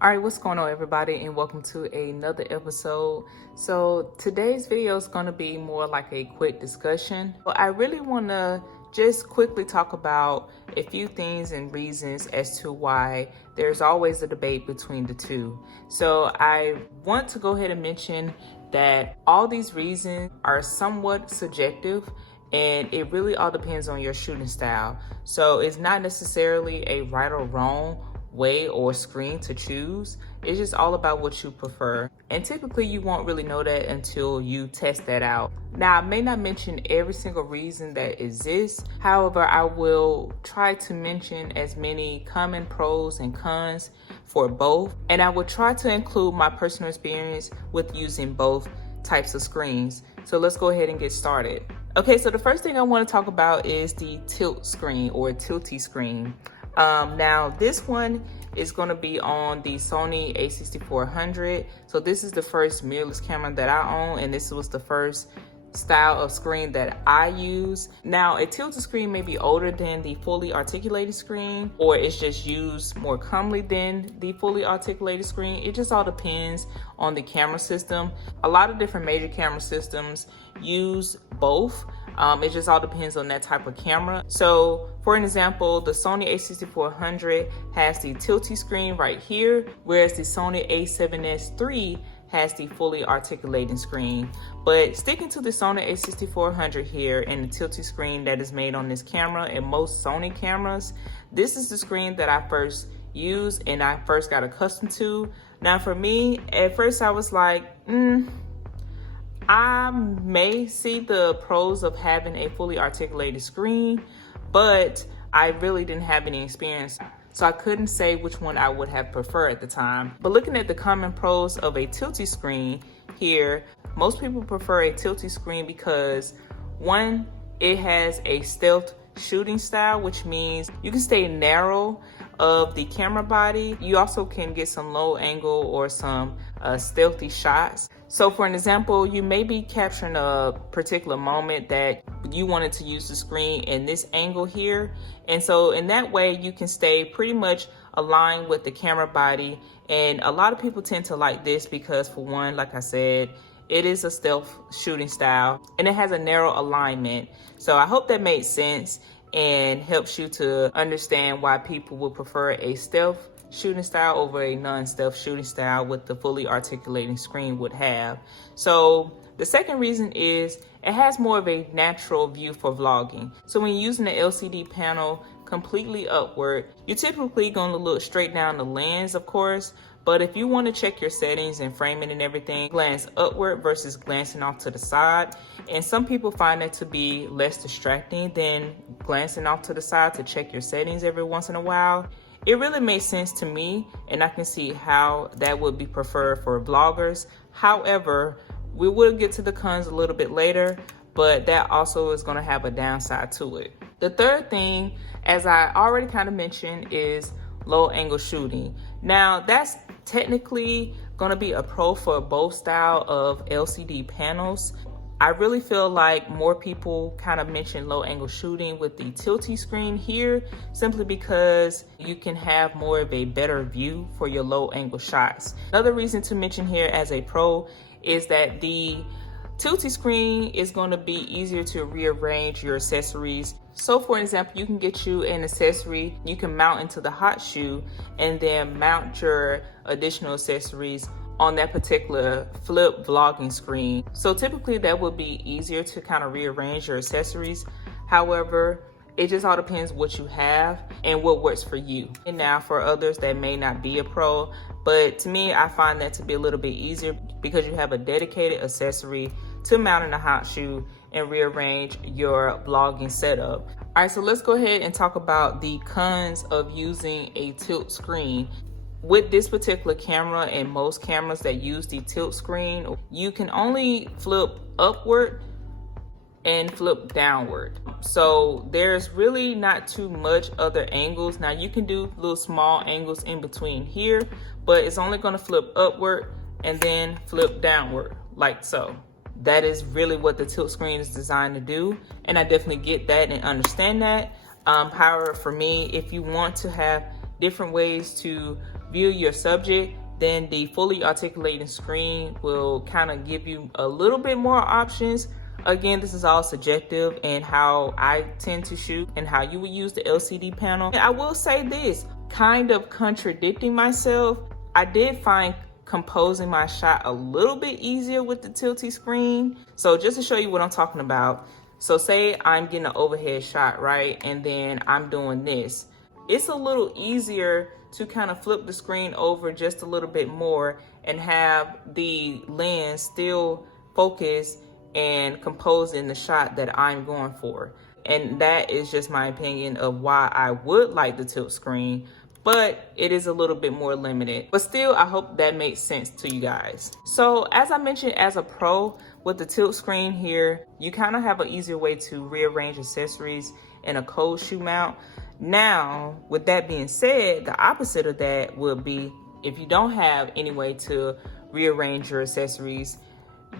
All right, what's going on, everybody, and welcome to another episode. So today's video is going to be more like a quick discussion. But I really want to just quickly talk about a few things and reasons as to why there's always a debate between the two. So I want to go ahead and mention that all these reasons are somewhat subjective, and it really all depends on your shooting style. So it's not necessarily a right or wrong way or screen to choose. It's just all about what you prefer, and typically you won't really know that until you test that out. Now, I may not mention every single reason that exists. However, I will try to mention as many common pros and cons for both, and I will try to include my personal experience with using both types of screens. So let's go ahead and get started. Okay, so the first thing I want to talk about is the tilt screen or tilty screen. Now this one is going to be on the Sony a6400. So this is the first mirrorless camera that I own, and this was the first style of screen that I use. Now, a tilted screen may be older than the fully articulated screen, or it's just used more commonly than the fully articulated screen. It just all depends on the camera system. A lot of different major camera systems use both. It just all depends on that type of camera. So for an example, the Sony a6400 has the tilty screen right here, whereas the Sony a7S III has the fully articulating screen. But sticking to the Sony a6400 here and the tilty screen that is made on this camera and most Sony cameras, this is the screen that I first used and I first got accustomed to. Now for me, at first I was like, I may see the pros of having a fully articulated screen, but I really didn't have any experience, so I couldn't say which one I would have preferred at the time. But looking at the common pros of a tilty screen here, most people prefer a tilty screen because, one, it has a stealth shooting style, which means you can stay narrow of the camera body. You also can get some low angle or some stealthy shots. So for an example, you may be capturing a particular moment that you wanted to use the screen in this angle here. And so in that way, you can stay pretty much aligned with the camera body. And a lot of people tend to like this because, for one, like I said, it is a stealth shooting style and it has a narrow alignment. So I hope that made sense and helps you to understand why people would prefer a stealth shooting style over a non-stealth shooting style with the fully articulating screen would have. So the second reason is it has more of a natural view for vlogging. So when you're using the LCD panel completely upward, you're typically going to look straight down the lens, of course, but if you want to check your settings and framing and everything, glance upward versus glancing off to the side. And some people find that to be less distracting than glancing off to the side to check your settings every once in a while. It really makes sense to me, and I can see how that would be preferred for vloggers. However, we will get to the cons a little bit later, but that also is going to have a downside to it. The third thing, as I already kind of mentioned, is low angle shooting. Now, that's technically going to be a pro for both style of LCD panels. I really feel like more people kind of mention low angle shooting with the tilty screen here, simply because you can have more of a better view for your low angle shots. Another reason to mention here as a pro is that the tilty screen is going to be easier to rearrange your accessories. So for example, you can get you an accessory you can mount into the hot shoe and then mount your additional accessories on that particular flip vlogging screen. So typically that would be easier to kind of rearrange your accessories. However, it just all depends what you have and what works for you. And now for others that may not be a pro, but to me, I find that to be a little bit easier because you have a dedicated accessory to mount in a hot shoe and rearrange your vlogging setup. All right, so let's go ahead and talk about the cons of using a tilt screen. With this particular camera and most cameras that use the tilt screen, you can only flip upward and flip downward. So there's really not too much other angles. Now you can do little small angles in between here, but it's only going to flip upward and then flip downward like so. That is really what the tilt screen is designed to do, and I definitely get that and understand that. However, for me, if you want to have different ways to view your subject, then the fully articulating screen will kind of give you a little bit more options. Again, this is all subjective and how I tend to shoot and how you would use the LCD panel. And I will say this, kind of contradicting myself, I did find composing my shot a little bit easier with the tilty screen. So just to show you what I'm talking about, so say I'm getting an overhead shot, right? And then I'm doing this. It's a little easier to kind of flip the screen over just a little bit more and have the lens still focus and compose in the shot that I'm going for. And that is just my opinion of why I would like the tilt screen, but it is a little bit more limited. But still, I hope that makes sense to you guys. So as I mentioned, as a pro with the tilt screen here, you kind of have an easier way to rearrange accessories in a cold shoe mount. Now, with that being said, the opposite of that would be if you don't have any way to rearrange your accessories,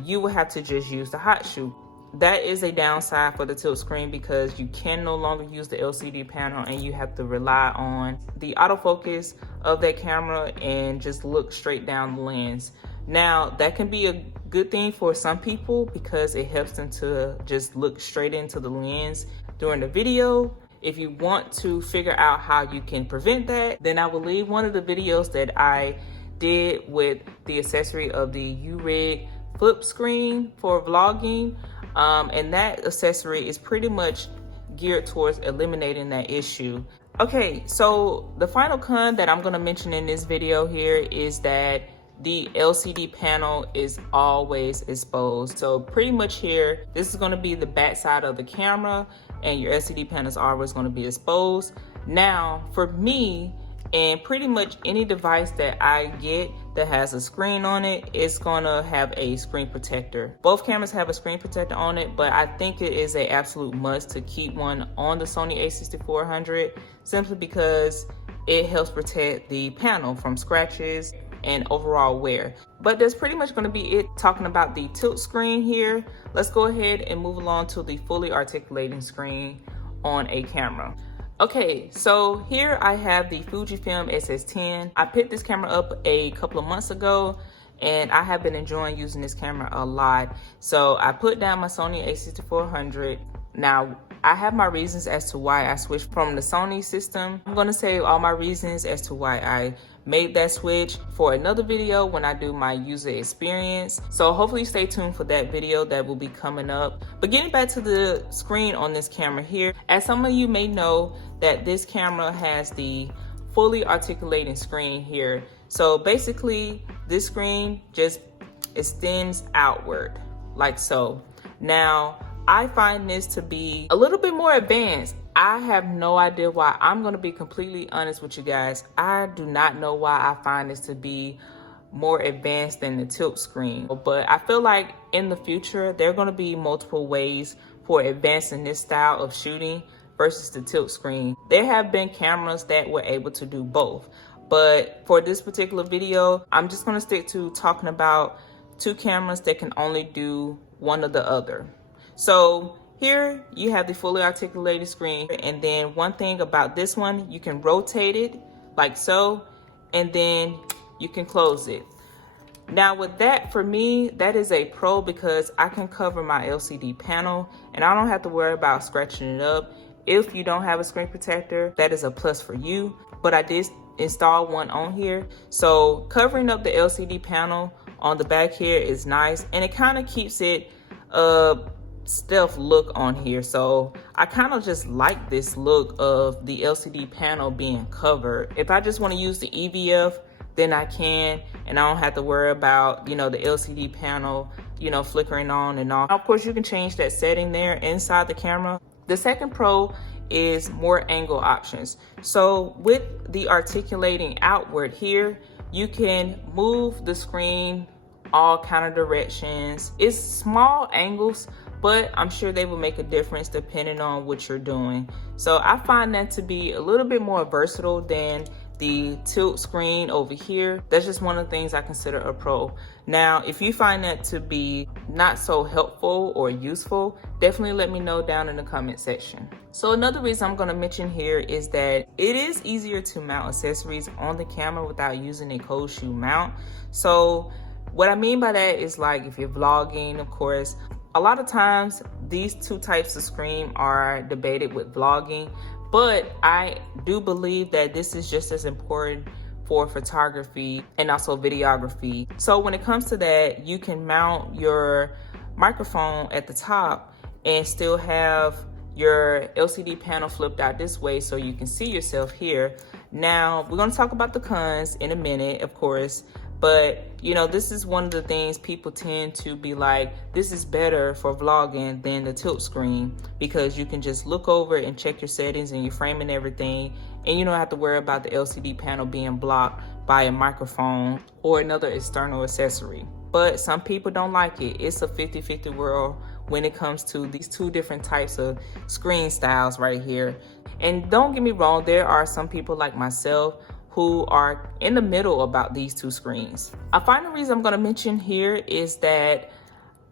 you will have to just use the hot shoe. That is a downside for the tilt screen because you can no longer use the LCD panel and you have to rely on the autofocus of that camera and just look straight down the lens. Now, that can be a good thing for some people because it helps them to just look straight into the lens during the video. If you want to figure out how you can prevent that, then I will leave one of the videos that I did with the accessory of the U-Rig flip screen for vlogging. And that accessory is pretty much geared towards eliminating that issue. Okay, so the final con that I'm gonna mention in this video here is that the LCD panel is always exposed. So pretty much here, this is gonna be the back side of the camera and your LCD panel is always gonna be exposed. Now, for me, and pretty much any device that I get that has a screen on it, it's gonna have a screen protector. Both cameras have a screen protector on it, but I think it is an absolute must to keep one on the Sony a6400, simply because it helps protect the panel from scratches and overall wear. But that's pretty much gonna be it talking about the tilt screen here. Let's go ahead and move along to the fully articulating screen on a camera. Okay, so here I have the Fujifilm X-S10. I picked this camera up a couple of months ago and I have been enjoying using this camera a lot. So I put down my Sony a6400. Now, I have my reasons as to why I switched from the Sony system. I'm gonna say all my reasons as to why I made that switch for another video when I do my user experience. So hopefully stay tuned for that video that will be coming up. But getting back to the screen on this camera here, as some of you may know that this camera has the fully articulating screen here. So basically this screen just extends outward like so. Now, I find this to be a little bit more advanced. I have no idea why. I'm gonna be completely honest with you guys. I do not know why I find this to be more advanced than the tilt screen. But I feel like in the future, there are gonna be multiple ways for advancing this style of shooting versus the tilt screen. There have been cameras that were able to do both. But for this particular video, I'm just gonna stick to talking about two cameras that can only do one or the other. So here you have the fully articulated screen, and then one thing about this one, you can rotate it like so, and then you can close it. Now with that, for me, that is a pro because I can cover my LCD panel and I don't have to worry about scratching it up. If you don't have a screen protector, that is a plus for you, but I did install one on here. So covering up the LCD panel on the back here is nice, and it kind of keeps it stealth look on here. So I kind of just like this look of the LCD panel being covered. If I just want to use the EVF, then I can, and I don't have to worry about, you know, the LCD panel, you know, flickering on and off. Of course, you can change that setting there inside the camera. The second pro is more angle options. So with the articulating outward here, you can move the screen all kind of directions. It's small angles, but I'm sure they will make a difference depending on what you're doing. So I find that to be a little bit more versatile than the tilt screen over here. That's just one of the things I consider a pro. Now, if you find that to be not so helpful or useful, definitely let me know down in the comment section. So another reason I'm going to mention here is that it is easier to mount accessories on the camera without using a cold shoe mount. So what I mean by that is, like, if you're vlogging, of course, a lot of times these two types of screen are debated with vlogging, but I do believe that this is just as important for photography and also videography. So when it comes to that, you can mount your microphone at the top and still have your LCD panel flipped out this way so you can see yourself here. Now, we're going to talk about the cons in a minute, of course, but you know, this is one of the things people tend to be like, this is better for vlogging than the tilt screen, because you can just look over and check your settings and your frame and everything, and you don't have to worry about the LCD panel being blocked by a microphone or another external accessory. But some people don't like it. It's a 50-50 world when it comes to these two different types of screen styles right here. And don't get me wrong, there are some people like myself who are in the middle about these two screens. A final reason I'm going to mention here is that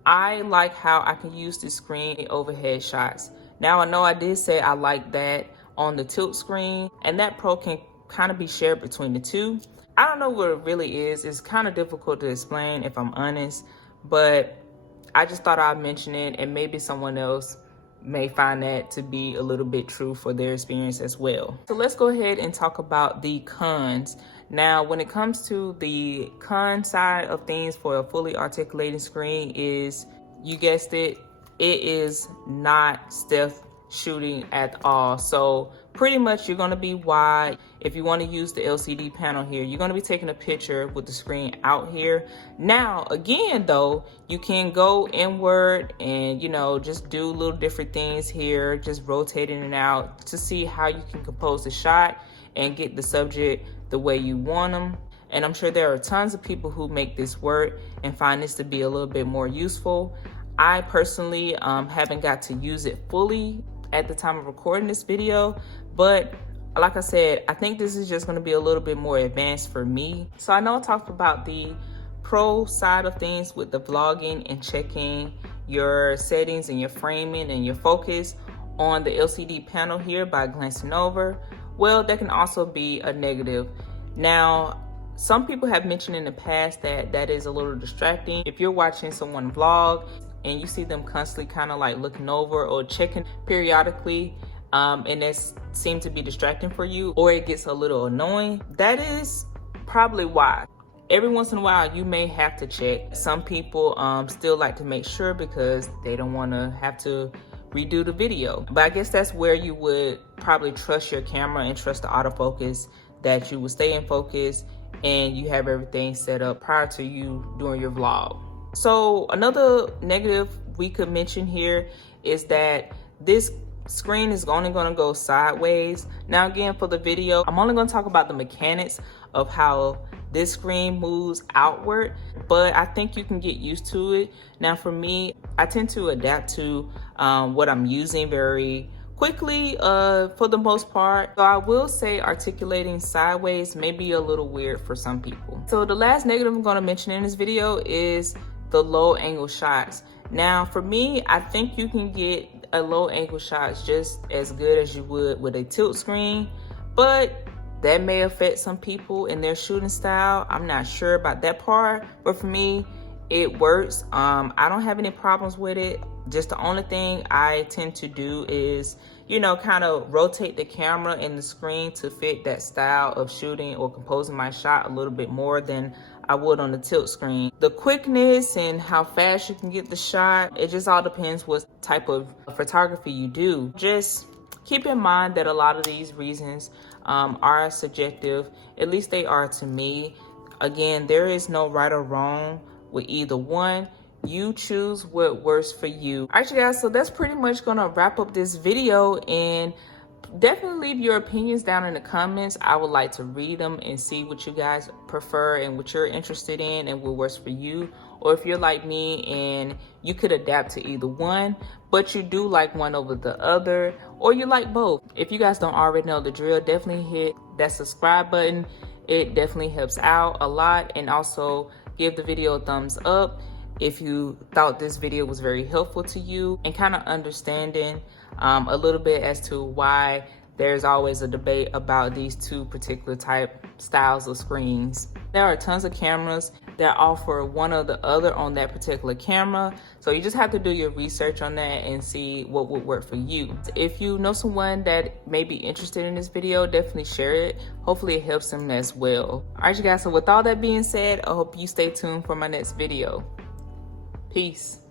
I like how I can use this screen in overhead shots. Now, I know I did say I like that on the tilt screen, and that pro can kind of be shared between the two. I don't know what it really is. It's kind of difficult to explain, if I'm honest, but I just thought I'd mention it, and maybe someone else may find that to be a little bit true for their experience as well. So let's go ahead and talk about the cons. Now, when it comes to the con side of things for a fully articulating screen is, you guessed it, it is not stealth shooting at all. So pretty much you're going to be wide. If you want to use the LCD panel here, you're going to be taking a picture with the screen out here. Now, again, though, you can go inward and, you know, just do little different things here, just rotating it out to see how you can compose the shot and get the subject the way you want them. And I'm sure there are tons of people who make this work and find this to be a little bit more useful. I personally haven't got to use it fully at the time of recording this video, but like I said, I think this is just going to be a little bit more advanced for me. So I know I talked about the pro side of things with the vlogging and checking your settings and your framing and your focus on the LCD panel here by glancing over. Well, that can also be a negative. Now, some people have mentioned in the past that that is a little distracting. If you're watching someone vlog and you see them constantly kind of like looking over or checking periodically, and that seems to be distracting for you, or it gets a little annoying, that is probably why. Every once in a while, you may have to check. Some people still like to make sure because they don't want to have to redo the video. But I guess that's where you would probably trust your camera and trust the autofocus, that you would stay in focus and you have everything set up prior to you doing your vlog. So another negative we could mention here is that this screen is only going to go sideways. Now, again, for the video, I'm only going to talk about the mechanics of how this screen moves outward, but I think you can get used to it. Now, for me, I tend to adapt to what I'm using very quickly for the most part. So I will say articulating sideways may be a little weird for some people. So the last negative I'm going to mention in this video is the low angle shots. Now, for me, I think you can get a low angle shots just as good as you would with a tilt screen, but that may affect some people in their shooting style. I'm not sure about that part, but for me, it works. I don't have any problems with it. Just the only thing I tend to do is, you know, kind of rotate the camera and the screen to fit that style of shooting or composing my shot a little bit more than I would on the tilt screen. The quickness and how fast you can get the shot, it just all depends what type of photography you do. Just keep in mind that a lot of these reasons are subjective, at least they are to me. Again, there is no right or wrong with either one. You choose what works for you. All right, you guys, so that's pretty much gonna wrap up this video, and definitely leave your opinions down in the comments. I would like to read them and see what you guys prefer and what you're interested in and what works for you. Or if you're like me and you could adapt to either one, but you do like one over the other, or you like both. If you guys don't already know the drill, definitely hit that subscribe button. It definitely helps out a lot. And also give the video a thumbs up if you thought this video was very helpful to you, and kind of understanding a little bit as to why there's always a debate about these two particular styles of screens. There are tons of cameras that offer one or the other on that particular camera, so you just have to do your research on that and see what would work for you. If you know someone that may be interested in this video, definitely share it. Hopefully it helps them as well. All right, you guys, so with all that being said, I hope you stay tuned for my next video. Peace.